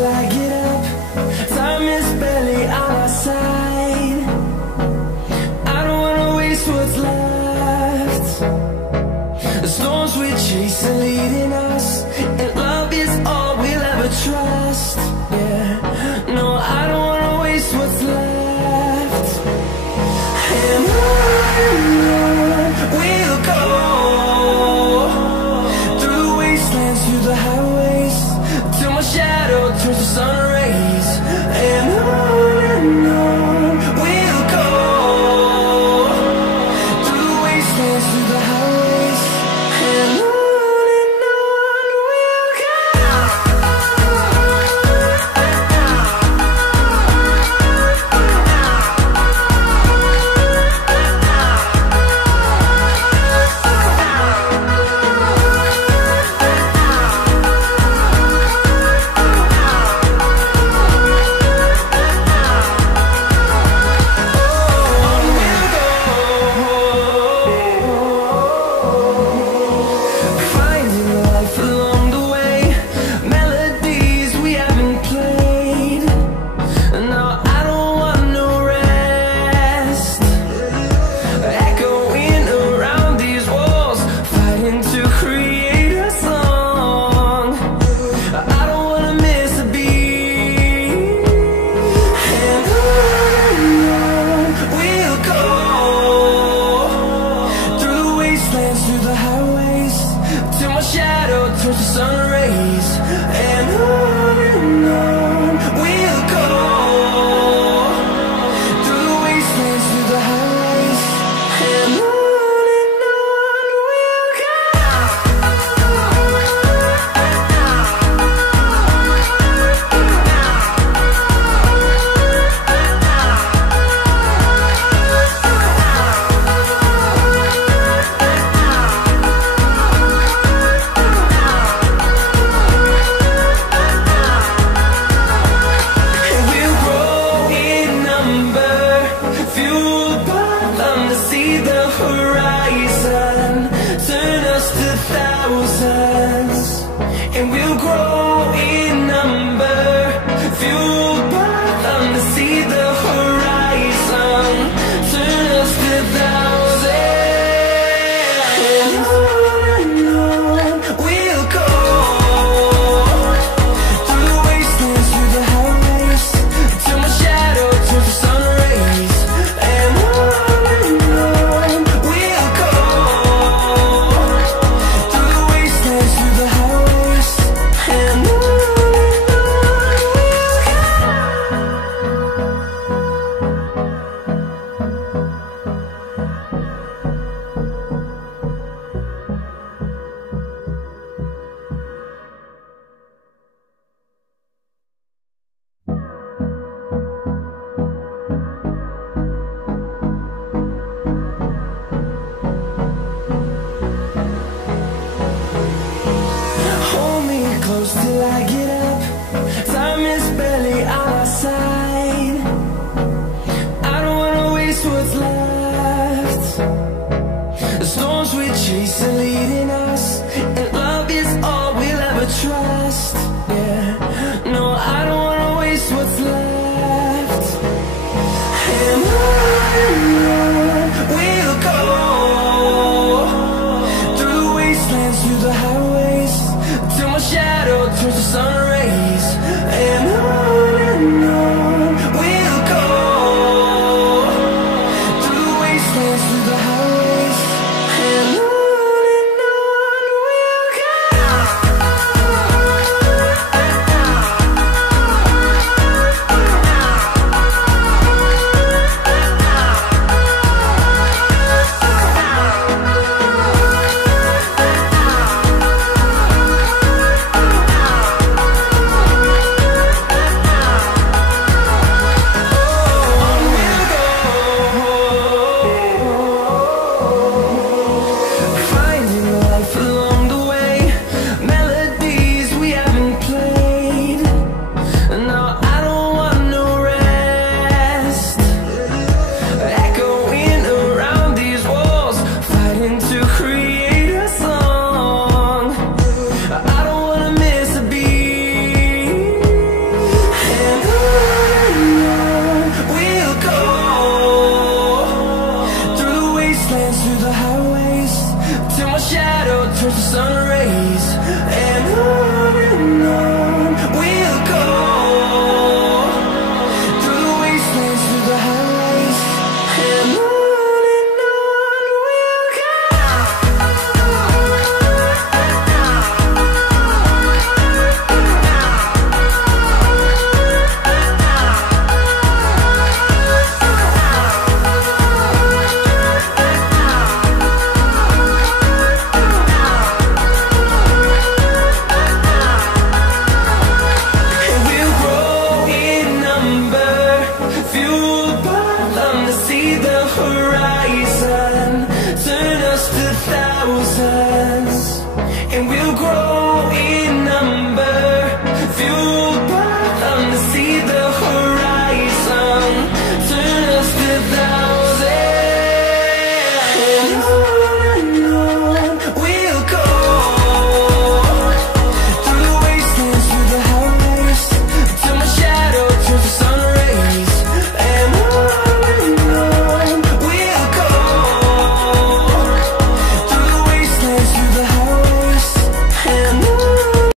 till I get up. Time is barely on our side. I don't wanna waste what's left. The storms we chase are leading us, and love is all we'll ever trust. Yeah, no, I don't wanna waste what's left. And on we'll go, through the wastelands, through the highways, till my shadow turns to sun rays. And on we'll go, through the wastelands, through the highways, and on we'll go. Through the highways, till my shadow turns to sun rays. And on we'll go, through the wastelands, through the highways, and on we'll go. And we'll grow in number, fueled by them to see the horizon, turn us to thousands. And on we'll go, through the wastelands, through the highways, till my shadow turns to sun rays. And on we'll go, through the wastelands, through the highways, and on we'll go. Hold me close till I get up. Time is barely on our side. I don't wanna waste what's left. The storms we chase are leading us, and love is all we'll ever trust. Yeah, no, I don't wanna waste what's left. And on we'll go, through the wastelands, through the highways, till my shadow turns to sun rays. And on Feel